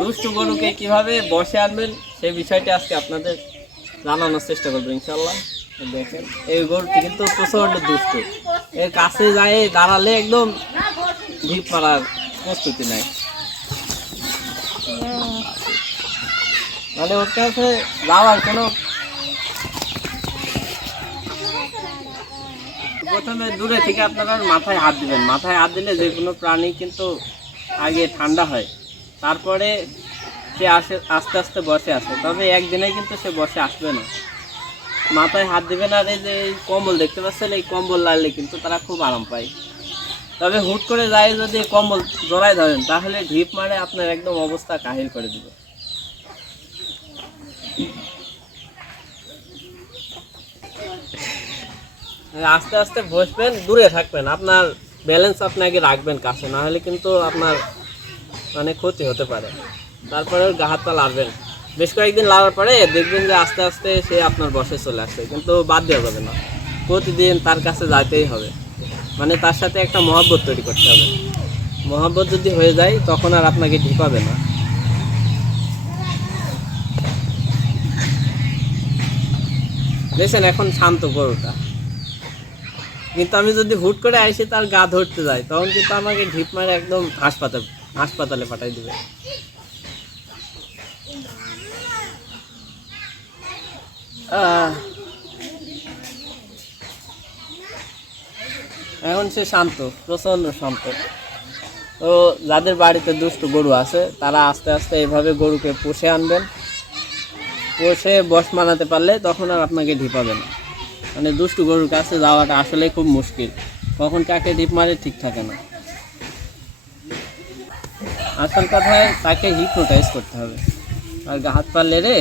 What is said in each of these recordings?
দুষ্টু গরুকে কীভাবে বসে আনবেন, সেই বিষয়টি আজকে আপনাদের জানানোর চেষ্টা করব ইনশাল্লাহ দেখেন, এই গরুটি কিন্তু প্রচণ্ড দুষ্টু। এর কাছে যায়, দাঁড়ালে একদম ঢিপ মারার প্রস্তুতি নেয়। মানে ওর কাছে যাওয়ার কোনো প্রথমে দূরে থেকে আপনারা মাথায় হাত দিবেন। মাথায় হাত দিলে যে কোনো প্রাণী কিন্তু আগে ঠান্ডা হয়। তারপরে সে আসে, আস্তে আস্তে বসে আসে। তবে একদিনে কিন্তু সে বসে আসবে না। মাথায় হাত দিবেন আর এই যে এই কম্বল দেখতে পাচ্ছেন, এই কম্বল লাগলে কিন্তু তারা খুব আরাম পায়। তবে হুট করে যায় যদি কম্বল জড়ায় ধরেন, তাহলে ঢিপ মারে আপনার একদম অবস্থা কাহিল করে দিবে। আস্তে আস্তে বসবেন, দূরে থাকবেন। আপনার ব্যালেন্স আপনি আগে রাখবেন কাছে না হলে কিন্তু আপনার মানে ক্ষতি হতে পারে। তারপরে ওর গা হাত পা লাড়বেন। বেশ কয়েকদিন লাগার পরে দেখবেন যে আস্তে আস্তে সে আপনার বসে চলে আসছে, কিন্তু বাদ দেওয়া যাবে না। প্রতিদিন তার কাছে যাইতেই হবে। মানে তার সাথে একটা মহব্বত তৈরি করতে হবে। মহব্বত যদি হয়ে যায়, তখন আর আপনাকে ঢিপাবে না। দেখছেন এখন শান্ত গরুটা। কিন্তু আমি যদি হুট করে আইসে তার গা ধরতে যাই তখন কিন্তু আমাকে ঢিপ মারে একদম হাসপাতাল, হাসপাতালে পাঠাই দিবে। এখন সে শান্ত প্রচণ্ড শান্ত। তো যাদের বাড়িতে দুষ্টু গরু আছে, তারা আস্তে আস্তে এইভাবে গরুকে পুষে আনবেন। পুষে বস মানাতে পারলে তখন আর আপনাকে ঢিপাবে না। মানে দুষ্টু গরুর কাছে যাওয়াটা আসলে খুব মুশকিল কখন কাকে ডিপ মারে ঠিক থাকে না আসল কথায় তাকে হিপনোটাইজ করতে হবে আর হাত পা লেড়ে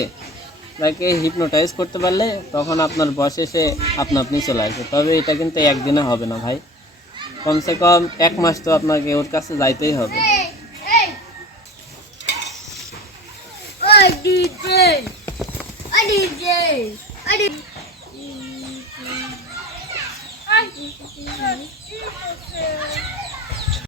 তাকে হিপনোটাইজ করতে পারলে তখন আপনার বয়স এসে আপনা আপনি চলে আসবে তবে এটা কিন্তু একদিনে হবে না ভাই কমসে কম এক মাস তো আপনাকে ওর কাছে যাইতেই হবে Yes.